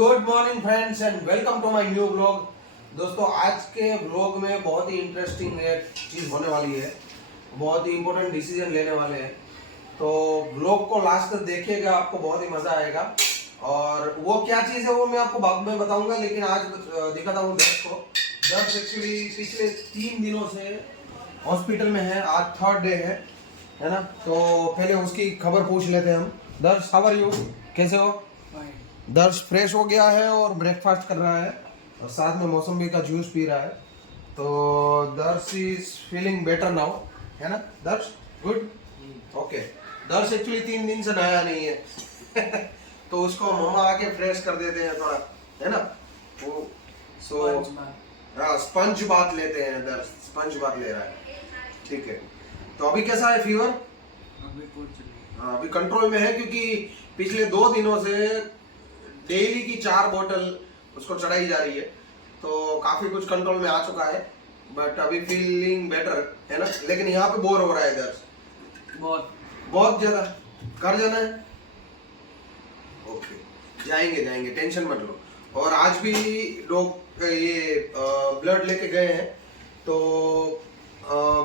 Good morning friends and welcome to my new vlog. दोस्तों आज के व्लॉग में बहुत ही इंटरेस्टिंग चीज़ होने वाली है, बहुत ही इंपॉर्टेंट डिसीजन लेने वाले हैं। तो व्लॉग को लास्ट तक देखिएगा, आपको बहुत ही मज़ा आएगा। और वो क्या चीज़ है वो मैं आपको बाद में बताऊंगा, लेकिन आज दिखाता हूँ दर्श को। दर्श एक्चुअली पिछले 3 दिनों से हॉस्पिटल में है, आज 3rd डे है ना। तो पहले उसकी खबर पूछ लेते हैं हम। दर्श हाउ आर यू, कैसे हो? दर्श फ्रेश हो गया है और ब्रेकफास्ट कर रहा है और साथ में मौसम्बी का जूस पी रहा है। तो दर्श इज फीलिंग बेटर नाउ, है ना दर्श? Good, okay. दर्श एक्चुअली 3 दिन से नहाया नहीं है तो उसको मम्मा आके फ्रेश कर देते हैं थोड़ा, है ना। वो स्पंज बाथ लेते हैं, दर्श स्पंज बाथ ले रहा है, ठीक है। तो अभी कैसा है फीवर? अभी कंट्रोल में है, क्योंकि पिछले 2 दिनों से डेली की 4 बोतल उसको चढ़ाई जा रही है। तो काफी कुछ कंट्रोल में आ चुका है, बट अभी फीलिंग बेटर है ना। लेकिन यहाँ पे बोर हो रहा है दर्श, बहुत ज्यादा। घर जाना है? ओके, जाएंगे, टेंशन मत लो। और आज भी लोग ये ब्लड लेके गए हैं, तो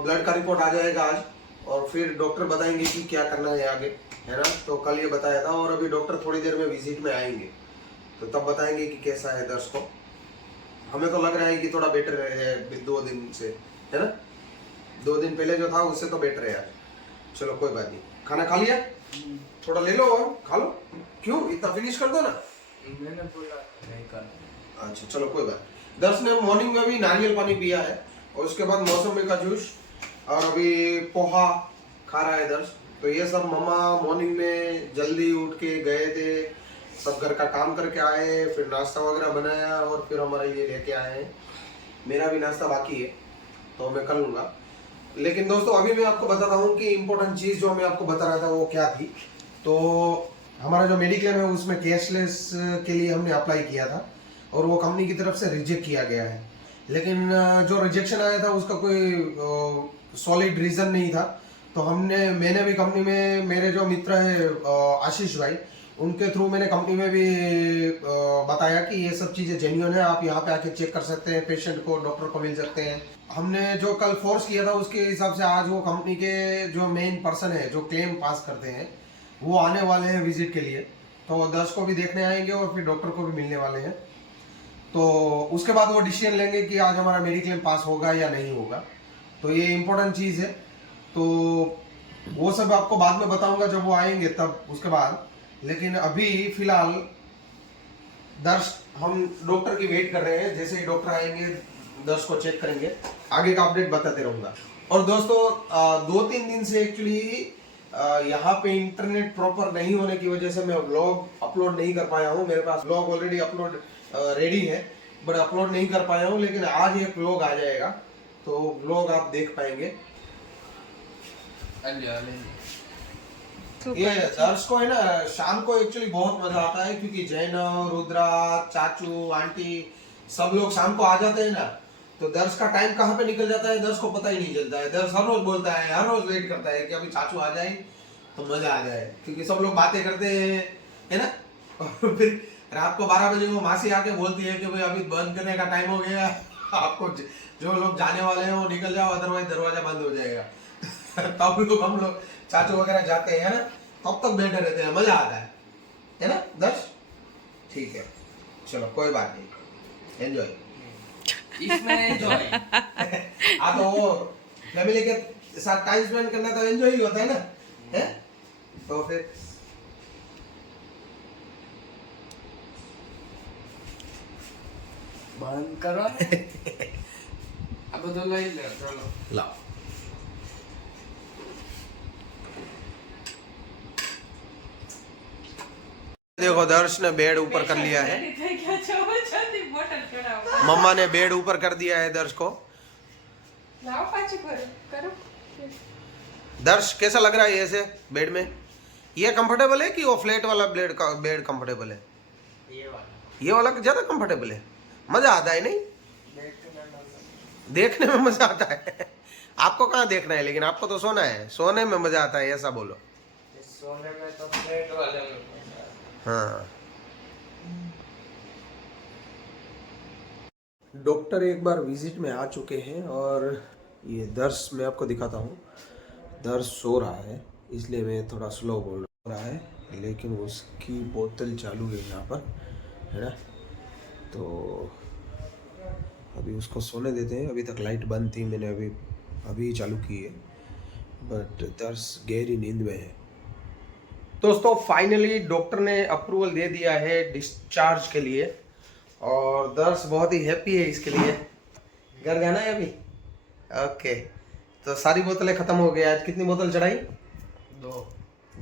ब्लड का रिपोर्ट आ जाएगा आज, और फिर डॉक्टर बताएंगे कि क्या करना है आगे, है ना। तो कल ये बताया था, और अभी डॉक्टर थोड़ी देर में विजिट में आएंगे, तो तब बताएंगे कि कैसा है दर्श को। हमें तो लग रहा है कि थोड़ा बेटर है 2 दिन से, है ना। 2 दिन पहले जो था उससे तो बेटर है आज। चलो कोई बात नहीं। खाना खा लिया? थोड़ा ले लो और खा लो। क्यों, इतना फिनिश कर दो ना। मैंने बोला नहीं करना। अच्छा चलो कोई बात। दर्श ने मॉर्निंग में भी नारियल पानी पिया है, और उसके बाद मौसमी का जूस, और अभी पोहा खा रहा है दर्श। तो ये सब मम्मा मॉर्निंग में जल्दी उठ के गए थे, सब घर का काम करके आए, फिर नाश्ता वगैरह बनाया, और फिर हमारा ये लेके आए हैं। मेरा भी नाश्ता बाकी है, तो मैं कर लूँगा। लेकिन दोस्तों अभी मैं आपको बताता हूँ कि इम्पोर्टेंट चीज़ जो मैं आपको बता रहा था वो क्या थी। तो हमारा जो मेडिक्लेम है उसमें कैशलेस के लिए हमने अप्लाई किया था, और वो कंपनी की तरफ से रिजेक्ट किया गया है। लेकिन जो रिजेक्शन आया था उसका कोई सॉलिड रीज़न नहीं था। तो मैंने भी कंपनी में, मेरे जो मित्र है आशीष भाई, उनके थ्रू मैंने कंपनी में भी बताया कि ये सब चीज़ें जेन्युइन है, आप यहाँ पे आके चेक कर सकते हैं, पेशेंट को, डॉक्टर को मिल सकते हैं। हमने जो कल फोर्स किया था उसके हिसाब से आज वो कंपनी के जो मेन पर्सन है जो क्लेम पास करते हैं वो आने वाले हैं विजिट के लिए। तो दर्श को भी देखने आएंगे और फिर डॉक्टर को भी मिलने वाले हैं। तो उसके बाद वो डिसीजन लेंगे कि आज हमारा मेडिक्लेम पास होगा या नहीं होगा। तो ये इम्पोर्टेंट चीज़ है। तो वो सब आपको बाद में बताऊंगा जब वो आएंगे तब, उसके बाद। लेकिन अभी फिलहाल दर्श, हम डॉक्टर की वेट कर रहे हैं। जैसे ही डॉक्टर आएंगे दर्श को चेक करेंगे, आगे का अपडेट बताते रहूंगा। और दोस्तों 2-3 दिन से एक्चुअली यहाँ पे इंटरनेट प्रॉपर नहीं होने की वजह से मैं व्लॉग अपलोड नहीं कर पाया हूँ। मेरे पास व्लॉग ऑलरेडी अपलोड रेडी है, बट अपलोड नहीं कर पाया हूँ। लेकिन आज एक व्लॉग आ जाएगा, तो व्लॉग आप देख पाएंगे। ये दर्श को है ना, शाम को एक्चुअली बहुत मजा आता है, क्योंकि जैन, रुद्रा, चाचू, आंटी सब लोग शाम को आ जाते हैं ना। तो दर्श का टाइम कहाँ पे निकल जाता है दर्श को पता ही नहीं चलता है। दर्श हर रोज बोलता है, हर रोज वेट करता है कि अभी चाचू आ जाए तो मजा आ जाए, क्योंकि सब लोग बातें करते हैं, है ना। और फिर रात को 12 बजे वो मासी आके बोलती है कि भाई अभी बंद करने का टाइम हो गया, आपको जो लोग जाने वाले हैं वो निकल जाओ, अदरवाइज दरवाजा बंद हो जाएगा तब लोग, हम लोग चाचू वगैरह जाते हैं ना, तब तक बैठे रहते हैं, मजा आता है ना दर्श। ठीक है, चलो कोई बात नहीं, एंजॉय इसमें एंजॉय तो वो फैमिली के साथ टाइम स्पेंड करना तो एंजॉय ही होता है ना, है। तो फिर बंद करो अब तो ले लो, चलो लाओ। देखो दर्श ने बेड ऊपर कर लिया है, मम्मा ने बेड ऊपर कर दिया है दर्श को। दर्श कैसा लग रहा है ऐसे बेड में? ये कंफर्टेबल है कि वो फ्लैट वाला बेड कंफर्टेबल है? ये वाला ज्यादा कंफर्टेबल है, मजा आता है नहीं? देखने में मजा आता है आपको कहाँ देखना है, लेकिन आपको तो सोना है, सोने में मजा आता है, ऐसा बोलो। सोने में तो फ्लैट वाले में हाँ डॉक्टर एक बार विजिट में आ चुके हैं और ये दर्श मैं आपको दिखाता हूँ। दर्श सो रहा है इसलिए मैं थोड़ा स्लो बोल रहा है, लेकिन उसकी बोतल चालू है यहाँ पर, है ना। तो अभी उसको सोने देते हैं। अभी तक लाइट बंद थी, मैंने अभी चालू की है, बट दर्श गहरी नींद में है। दोस्तों फाइनली डॉक्टर ने अप्रूवल दे दिया है डिस्चार्ज के लिए और दर्श बहुत ही हैप्पी है इसके लिए। घर जाना है अभी? ओके, तो सारी बोतलें खत्म हो गई। आज कितनी बोतल चढ़ाई?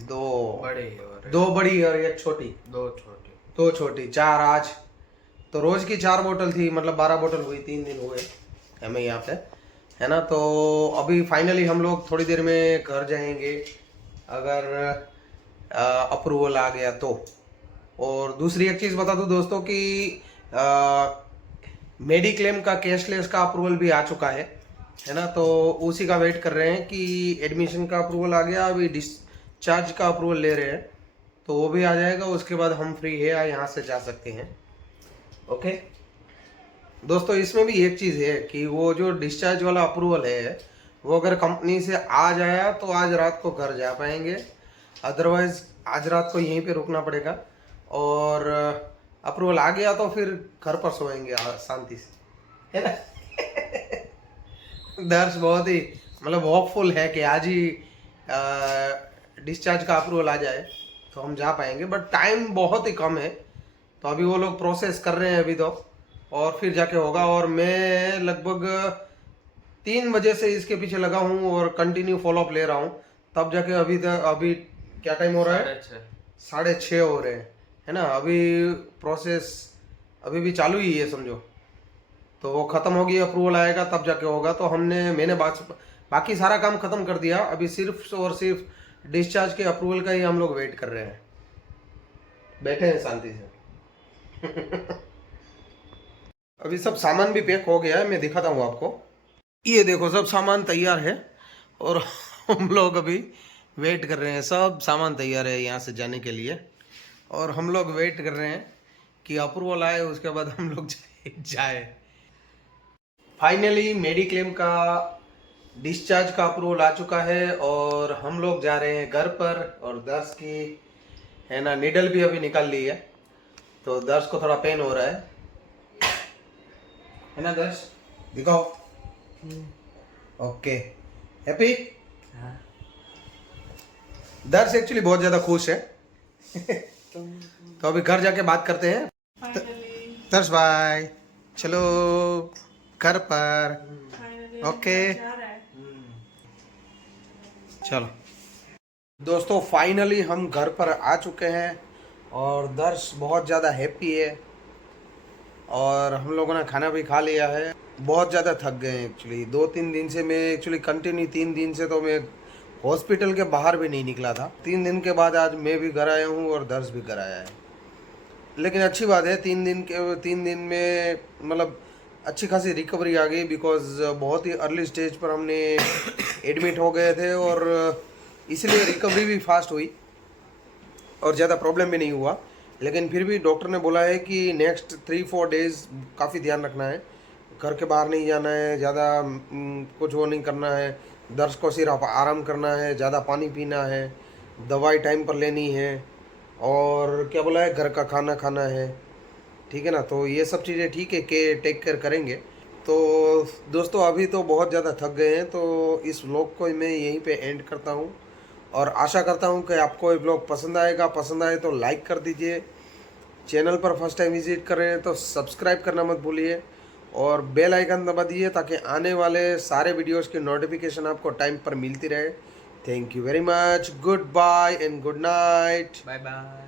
दो बड़ी और दो बड़ी और एक छोटी। दो छोटी, 4 आज। तो रोज की 4 बोतल थी, मतलब 12 बोतल हुई। 3 दिन हुए हमें यहाँ पे, है ना। तो अभी फाइनली हम लोग थोड़ी देर में घर जाएंगे अगर अप्रूवल आ गया तो। और दूसरी एक चीज़ बता दूं दोस्तों कि मेडिक्लेम का कैशलेस का अप्रूवल भी आ चुका है ना। तो उसी का वेट कर रहे हैं कि एडमिशन का अप्रूवल आ गया, अभी डिस्चार्ज का अप्रूवल ले रहे हैं, तो वो भी आ जाएगा। उसके बाद हम फ्री है यहाँ से जा सकते हैं। ओके दोस्तों, इसमें भी एक चीज़ है कि वो जो डिस्चार्ज वाला अप्रूवल है वो अगर कंपनी से आ जाया तो आज रात को घर जा पाएंगे, अदरवाइज आज रात को यहीं पे रुकना पड़ेगा। और अप्रूवल आ गया तो फिर घर पर सोएंगे शांति से, है ना। दर्श बहुत ही मतलब होपफुल है कि आज ही डिस्चार्ज का अप्रूवल आ जाए तो हम जा पाएंगे, बट टाइम बहुत ही कम है। तो अभी वो लोग प्रोसेस कर रहे हैं अभी तो, और फिर जाके होगा। और मैं लगभग 3 बजे से इसके पीछे लगा हूँ और कंटिन्यू फॉलोअप ले रहा हूँ, तब जाके अभी क्या टाइम हो रहा है? 6:30 हो रहे हैं, है ना। अभी प्रोसेस अभी भी चालू ही है समझो। तो वो ख़त्म होगी, अप्रूवल आएगा तब जाके होगा। तो मैंने बाकी सारा काम ख़त्म कर दिया, अभी सिर्फ और सिर्फ डिस्चार्ज के अप्रूवल का ही हम लोग वेट कर रहे हैं, बैठे हैं शांति से। अभी सब सामान भी पैक हो गया है, मैं दिखाता हूँ आपको। ये देखो सब सामान तैयार है और हम लोग अभी वेट कर रहे हैं। सब सामान तैयार है यहाँ से जाने के लिए, और हम लोग वेट कर रहे हैं कि अप्रूवल आए, उसके बाद हम लोग जाए। फाइनली मेडिक्लेम का डिस्चार्ज का अप्रूवल आ चुका है और हम लोग जा रहे हैं घर पर। और दर्श की है ना नीडल भी अभी निकाल ली है, तो दर्श को थोड़ा पेन हो रहा है ना। दर्श दिखाओ। Okay, happy? दर्श एक्चुअली बहुत ज्यादा खुश है। तो अभी घर जाके बात करते हैं। दर्श बाय, चलो घर पर। ओके चलो दोस्तों, फाइनली हम घर पर आ चुके हैं और दर्श बहुत ज़्यादा हैप्पी है। और हम लोगों ने खाना भी खा लिया है। बहुत ज़्यादा थक गए हैं एक्चुअली। 2-3 दिन से मैं एक्चुअली कंटिन्यू 3 दिन से तो मैं हॉस्पिटल के बाहर भी नहीं निकला था। 3 दिन के बाद आज मैं भी घर आया हूँ और दर्श भी घर आया है। लेकिन अच्छी बात है, 3 दिन में मतलब अच्छी खासी रिकवरी आ गई, बिकॉज बहुत ही अर्ली स्टेज पर हमने एडमिट हो गए थे और इसलिए रिकवरी भी फास्ट हुई और ज़्यादा प्रॉब्लम भी नहीं हुआ। लेकिन फिर भी डॉक्टर ने बोला है कि नेक्स्ट 3-4 डेज़ काफ़ी ध्यान रखना है, घर के बाहर नहीं जाना है, ज़्यादा कुछ वो नहीं करना है, दर्द को सिर्फ आराम करना है, ज़्यादा पानी पीना है, दवाई टाइम पर लेनी है, और क्या बोला है, घर का खाना खाना है, ठीक है ना। तो ये सब चीज़ें ठीक है कि टेक केयर करेंगे। तो दोस्तों अभी तो बहुत ज़्यादा थक गए हैं, तो इस व्लॉग को मैं यहीं पे एंड करता हूँ और आशा करता हूँ कि आपको ये व्लॉग पसंद आएगा। पसंद आए तो लाइक कर दीजिए, चैनल पर फर्स्ट टाइम विजिट कर रहे हैं तो सब्सक्राइब करना मत भूलिए और बेल आइकन दबा दीजिए ताकि आने वाले सारे वीडियोस की नोटिफिकेशन आपको टाइम पर मिलती रहे। Thank you very much, goodbye and good night. Bye bye.